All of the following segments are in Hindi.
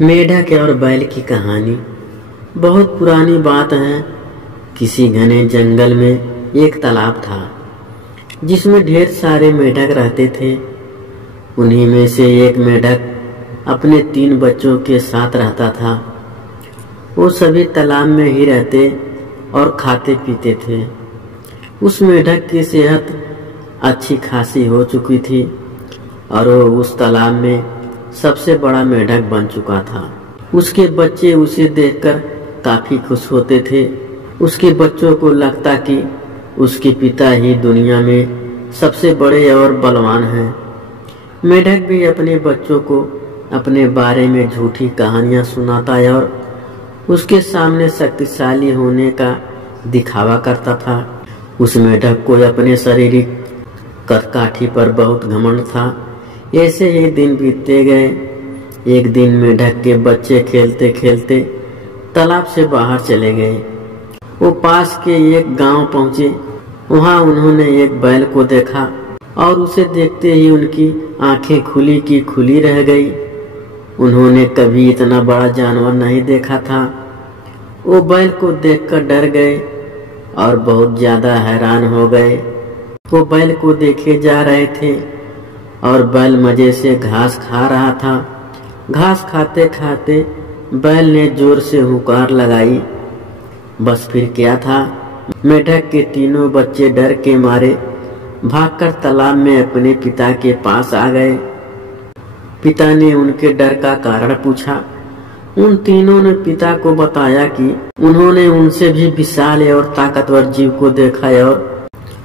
मेढक और बैल की कहानी बहुत पुरानी बात है। किसी घने जंगल में एक तालाब था जिसमें ढेर सारे मेढक रहते थे। उन्हीं में से एक मेढक अपने 3 बच्चों के साथ रहता था। वो सभी तालाब में ही रहते और खाते पीते थे। उस मेढक की सेहत अच्छी खासी हो चुकी थी और वो उस तालाब में सबसे बड़ा मेढक बन चुका था। उसके बच्चे उसे देखकर काफी खुश होते थे। उसके बच्चों को लगता कि उसके पिता ही दुनिया में सबसे बड़े और बलवान हैं। मेढक भी अपने बच्चों को अपने बारे में झूठी कहानियां सुनाता और उसके सामने शक्तिशाली होने का दिखावा करता था। उस मेढक को अपने शारीरिक कदकाठी पर बहुत घमंड था। ऐसे ही दिन बीतते गए। एक दिन मेढक के बच्चे खेलते खेलते तालाब से बाहर चले गए। वो पास के एक गांव पहुंचे। वहां उन्होंने एक बैल को देखा और उसे देखते ही उनकी आंखें खुली की खुली रह गई। उन्होंने कभी इतना बड़ा जानवर नहीं देखा था। वो बैल को देखकर डर गए और बहुत ज्यादा हैरान हो गए। वो बैल को देखे जा रहे थे और बैल मजे से घास खा रहा था। घास खाते खाते बैल ने जोर से हुंकार लगाई। बस फिर क्या था, मेढक के 3 बच्चे डर के मारे भागकर तालाब में अपने पिता के पास आ गए। पिता ने उनके डर का कारण पूछा। उन तीनों ने पिता को बताया कि उन्होंने उनसे भी विशाल और ताकतवर जीव को देखा और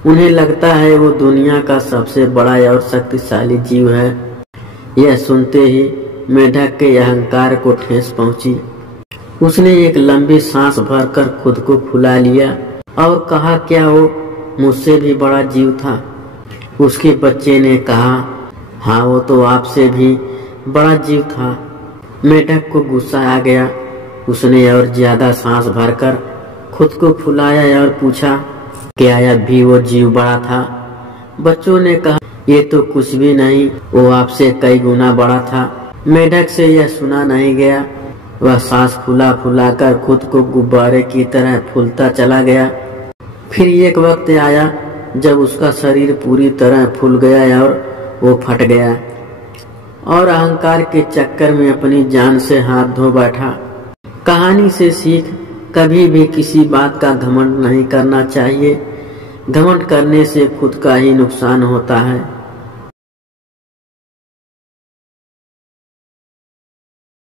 उन्हें लगता है वो दुनिया का सबसे बड़ा और शक्तिशाली जीव है। यह सुनते ही मेढक के अहंकार को ठेस पहुंची। उसने एक लंबी सांस भरकर खुद को फुला लिया और कहा, क्या वो मुझसे भी बड़ा जीव था? उसके बच्चे ने कहा, हाँ वो तो आपसे भी बड़ा जीव था। मेढक को गुस्सा आ गया। उसने और ज्यादा सांस भरकर खुद को फुलाया और पूछा, क्या अब भी वो जीव बड़ा था? बच्चों ने कहा, ये तो कुछ भी नहीं, वो आपसे कई गुना बड़ा था। मेढक से यह सुना नहीं गया। वह सांस फुला फुला कर खुद को गुब्बारे की तरह फूलता चला गया। फिर एक वक्त आया जब उसका शरीर पूरी तरह फूल गया और वो फट गया और अहंकार के चक्कर में अपनी जान से हाथ धो बैठा। कहानी से सीख, कभी भी किसी बात का घमंड नहीं करना चाहिए। घमंड करने से खुद का ही नुकसान होता है।